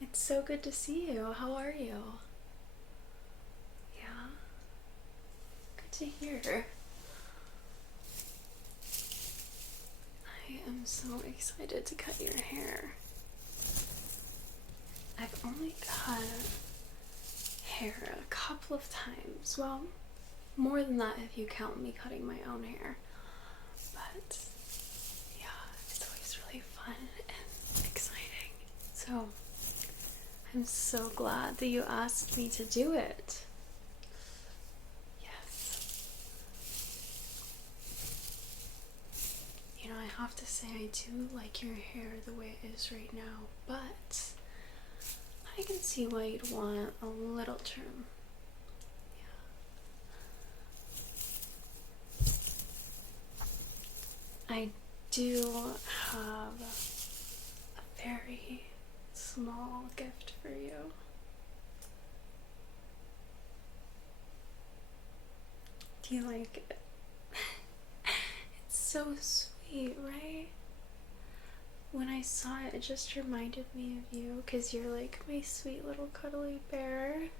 It's so good to see you. How are you? Yeah, good to hear. I am so excited to cut your hair. I've only cut hair a couple of times. Well, more than that if you count me cutting my own hair. But yeah, it's always really fun and exciting. So I'm so glad that you asked me to do it. Yes. You know, I have to say I do like your hair the way it is right now, but I can see why you'd want a little trim. Yeah. I do have a very small gift for you. Do you like it? It's so sweet, right? When I saw it, it just reminded me of you because you're like my sweet little cuddly bear. And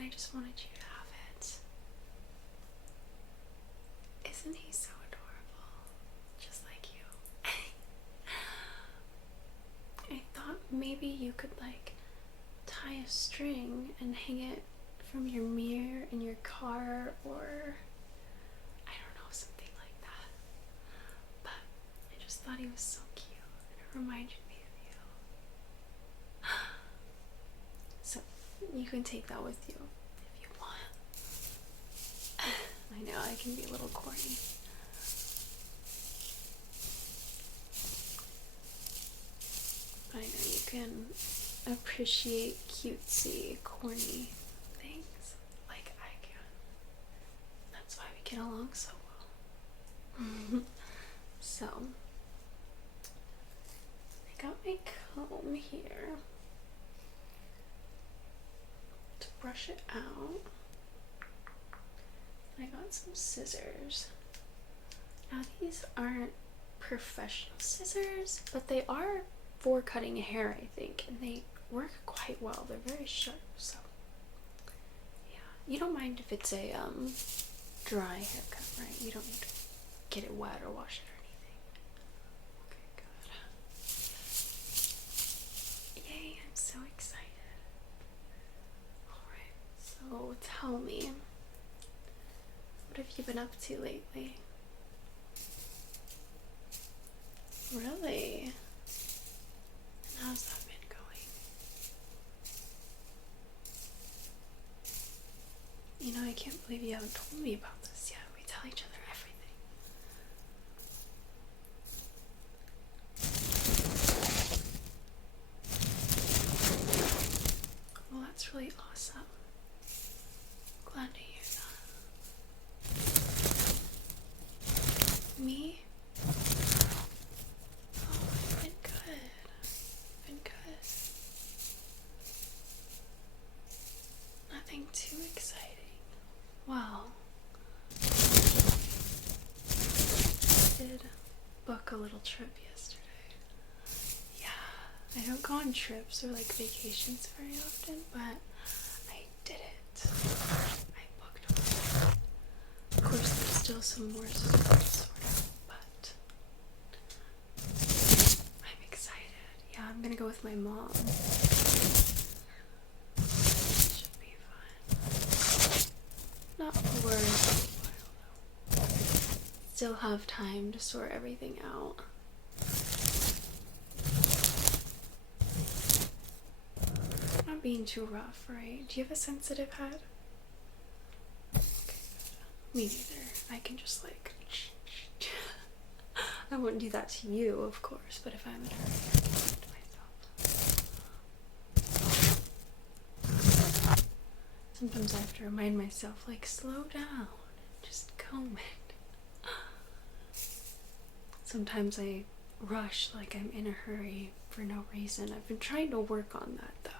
I just wanted you to have it. Isn't he so adorable? Just like you. I thought maybe you could like tie a string and hang it from your mirror in your car, or I don't know, something like that. But I just thought he was so cute and it reminded me of you. So you can take that with you if you want. I know I can be a little corny. But I know you can appreciate cutesy, corny things like I can. That's why we get along so well. So, I got my comb here to brush it out. I got some scissors. Now these aren't professional scissors, but they are for cutting hair, I think, and they work quite well. They're very sharp, so yeah. You don't mind if it's a dry haircut, right? You don't need to get it wet or wash it or anything. Okay, good. Yay, I'm so excited. Alright, so tell me, what have you been up to lately? Really? And how's that been going? You know, I can't believe you haven't told me about this yet. We tell each other everything. Well, that's really awesome. Glad to hear that. Me? Oh, I've been good. Been good. Nothing too exciting. Well, I did book a little trip yesterday. Yeah, I don't go on trips or like vacations very often, but I did it. I booked one. Of course, there's still some more stuff to sort out, but I'm excited. Yeah, I'm gonna go with my mom. Should be fun. Not for a while though. Still have time to sort everything out. Not being too rough, right? Do you have a sensitive head? Okay, me neither. I can just like I wouldn't do that to you, of course, but if I'm in a hurry, I can do it to myself. Sometimes I have to remind myself, like, slow down, just comb it. Sometimes I rush like I'm in a hurry for no reason. I've been trying to work on that though.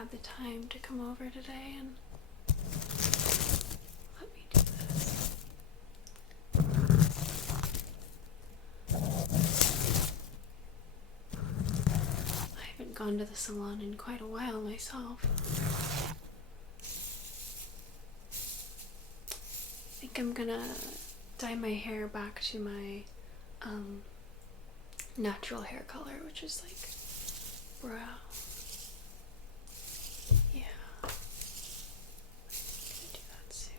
had the time to come over today and let me do this. I haven't gone to the salon in quite a while myself. I think I'm gonna dye my hair back to my natural hair color, which is like brown. Yeah. I'm gonna do that soon.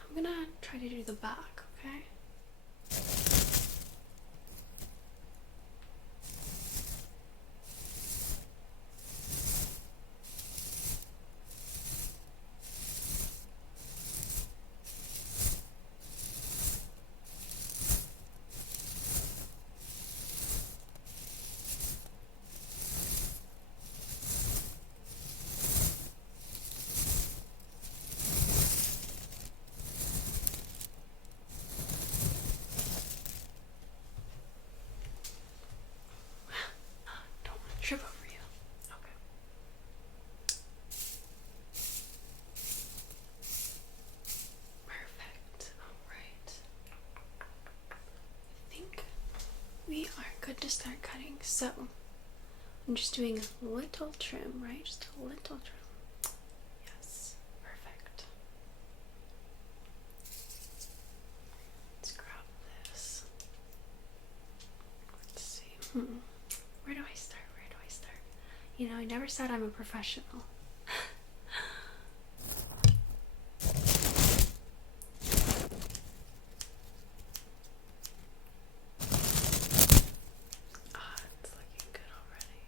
I'm gonna try to do the back, okay? Don't want to trip over you. Okay. Perfect. Alright. I think we are good to start cutting. So, I'm just doing a little trim, right? Just a little trim. Yes. Perfect. Let's grab this. Let's see. Where do I start? Where do I start? You know, I never said I'm a professional. Ah, it's looking good already.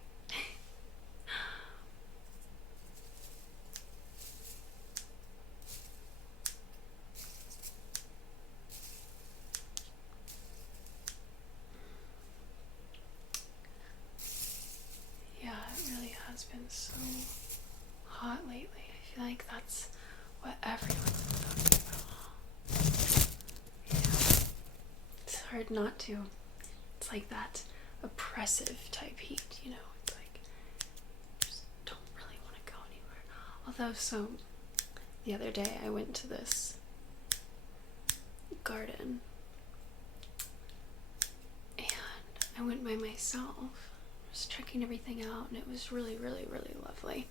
Yeah, it really has been so hot lately. I feel like that's what everyone's talking about. Yeah. It's hard not to. It's like that oppressive type heat, you know? It's like, just don't really want to go anywhere. Although, so, the other day I went to this garden and I went by myself. I was checking everything out and it was really, really, really lovely.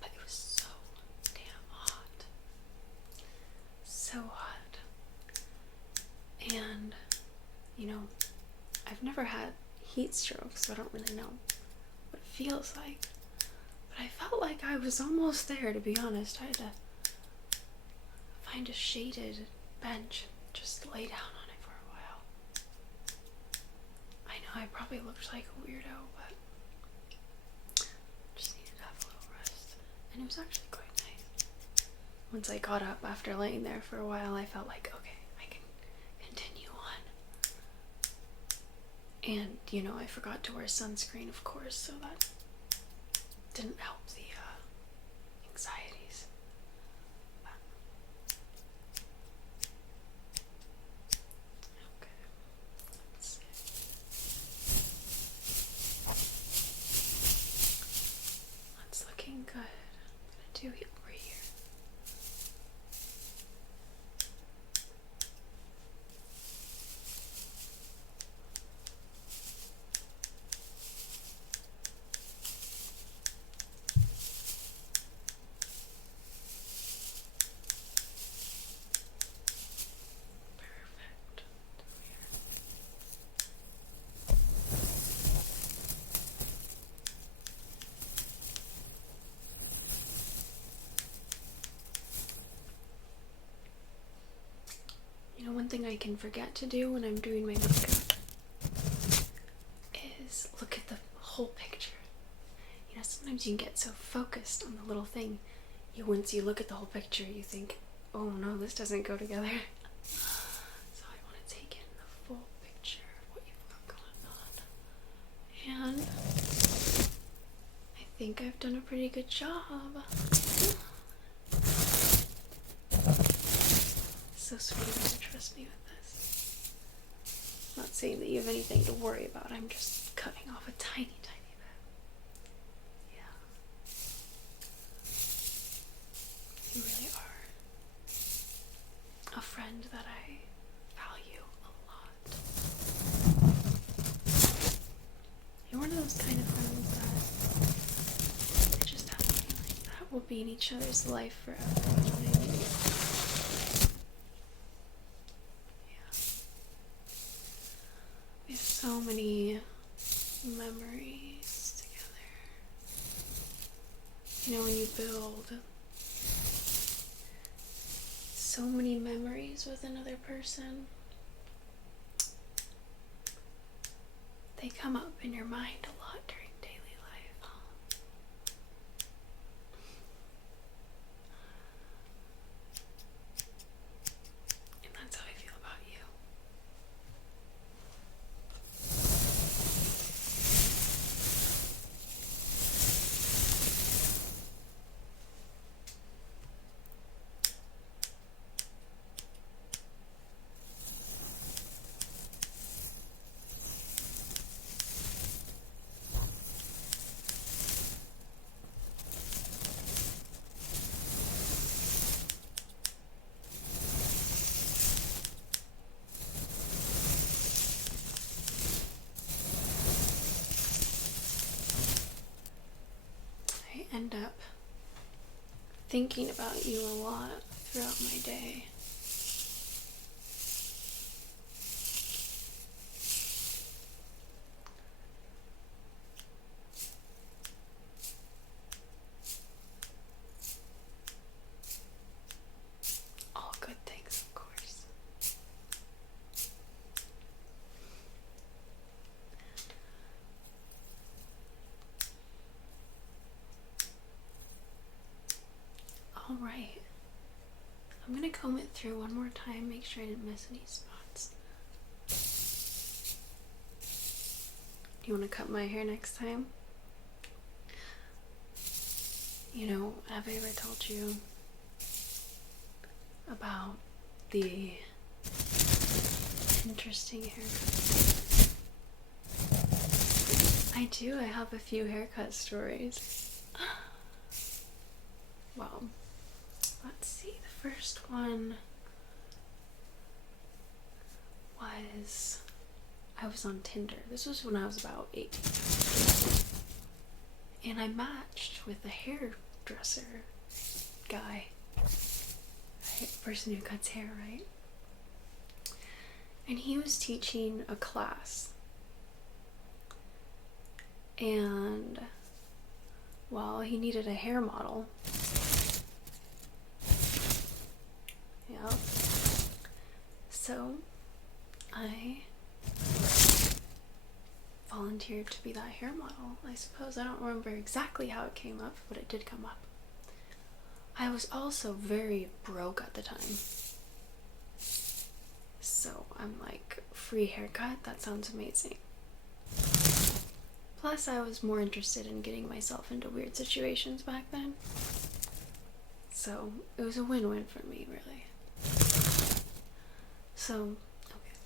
But it was so damn hot. So hot. And, you know, I've never had heat stroke, so I don't really know what it feels like. But I felt like I was almost there, to be honest. I had to find a shaded bench and just lay down on it for a while. I know I probably looked like a weirdo, but just needed to have a little rest. And it was actually quite nice. Once I got up after laying there for a while, I felt like, okay, I can continue on. And, you know, I forgot to wear sunscreen, of course, so that didn't help the anxieties. But, okay, let's see. That's looking good. I'm gonna do over here. Perfect. You know, one thing I can forget to do when I'm doing my makeup is look at the whole picture. You know, sometimes you can get so focused on the little thing, once you look at the whole picture, you think, oh no, this doesn't go together. So I want to take in the full picture of what you've got going on. And I think I've done a pretty good job. so sweet of you to trust me with this. I'm not saying that you have anything to worry about. I'm just cutting off a tiny, tiny bit. Yeah. You really are a friend that I value a lot. You're one of those kind of friends that I just have a feeling that we'll be in each other's life forever. You know what I mean? Yeah. We have so many memories together. You know, when you build so many memories with another person, they come up in your mind a lot during daily life. And that's how I feel about you. I end up thinking about you a lot throughout my day. All good things, of course. All right. I'm gonna comb it through one more time, make sure I didn't miss any spots. Do you want to cut my hair next time? You know, have I ever told you about the interesting haircut? I do, I have a few haircut stories. Well, let's see, the first one was, I was on Tinder. This was when I was about 18. And I matched with a hairdresser guy. Right? Person who cuts hair, right? And he was teaching a class. And, well, he needed a hair model. Yeah. So, I volunteered to be that hair model, I suppose. I don't remember exactly how it came up, but it did come up. I was also very broke at the time. So I'm like, free haircut? That sounds amazing. Plus, I was more interested in getting myself into weird situations back then. So it was a win-win for me, really. So, okay.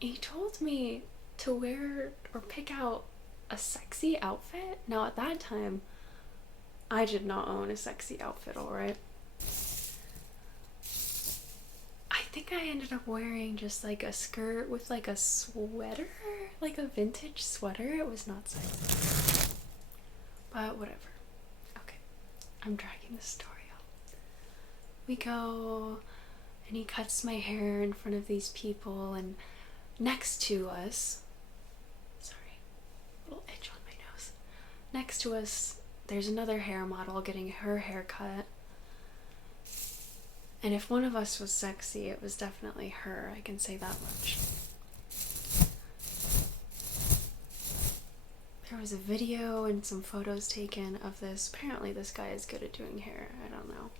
He told me to wear or pick out a sexy outfit. Now, at that time, I did not own a sexy outfit, alright? I think I ended up wearing just like a skirt with like a sweater, like a vintage sweater. It was not sexy. But whatever. Okay, I'm dragging this story out. We go, and he cuts my hair in front of these people, and next to us, sorry, a little itch on my nose. Next to us, there's another hair model getting her hair cut. And if one of us was sexy, it was definitely her, I can say that much. There was a video and some photos taken of this. Apparently this guy is good at doing hair, I don't know.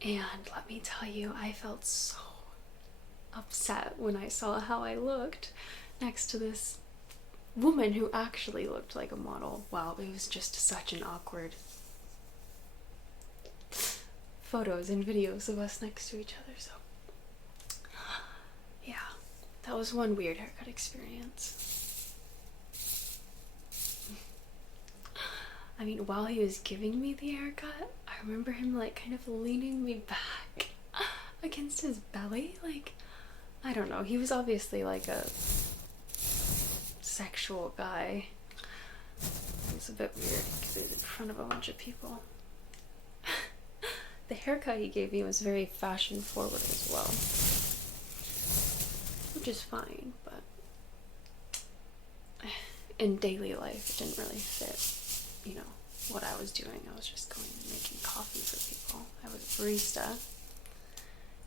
And let me tell you, I felt so upset when I saw how I looked next to this woman who actually looked like a model. Wow, it was just such an awkward photos and videos of us next to each other. So that was one weird haircut experience. I mean, while he was giving me the haircut, I remember him like kind of leaning me back against his belly. Like, I don't know, he was obviously like a sexual guy. It was a bit weird because it was in front of a bunch of people. The haircut he gave me was very fashion forward as well, which is fine, but in daily life it didn't really fit, you know, what I was doing. I was just going and making coffee for people. I was a barista,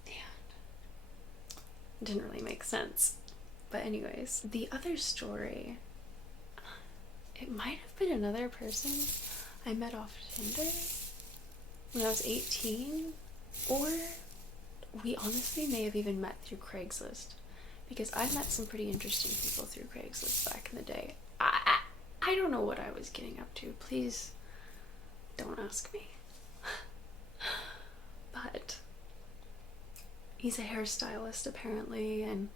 and it didn't really make sense. But anyways, the other story, it might have been another person I met off Tinder when I was 18, or we honestly may have even met through Craigslist, because I met some pretty interesting people through Craigslist back in the day. I don't know what I was getting up to. Please don't ask me. But he's a hairstylist apparently, and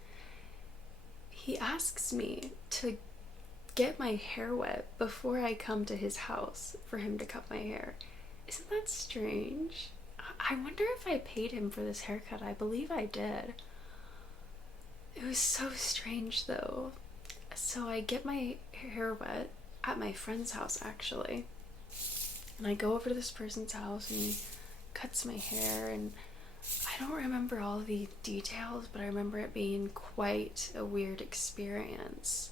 he asks me to get my hair wet before I come to his house for him to cut my hair. Isn't that strange? I wonder if I paid him for this haircut. I believe I did. It was so strange though. So I get my hair wet at my friend's house actually. And I go over to this person's house and he cuts my hair, and I don't remember all the details, but I remember it being quite a weird experience.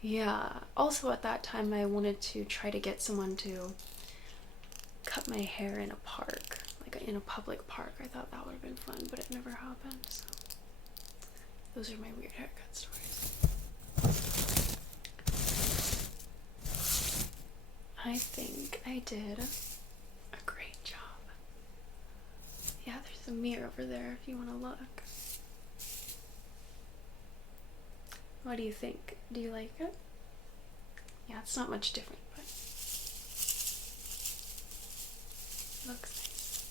Yeah, also at that time I wanted to try to get someone to cut my hair in a park, like in a public park. I thought that would have been fun, but it never happened, so those are my weird haircut stories. I think I did a great job. Yeah, there's a mirror over there if you want to look. What do you think? Do you like it? Yeah, it's not much different, but it looks nice.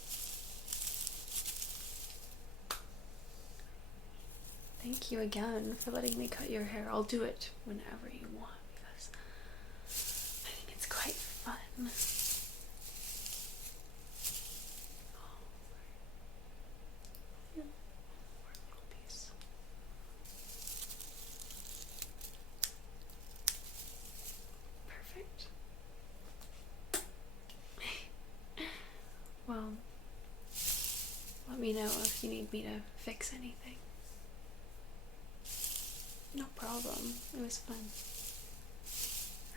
Thank you again for letting me cut your hair. I'll do it whenever you want because I think it's quite fun. Well, let me know if you need me to fix anything. No problem. It was fun.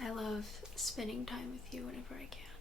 I love spending time with you whenever I can.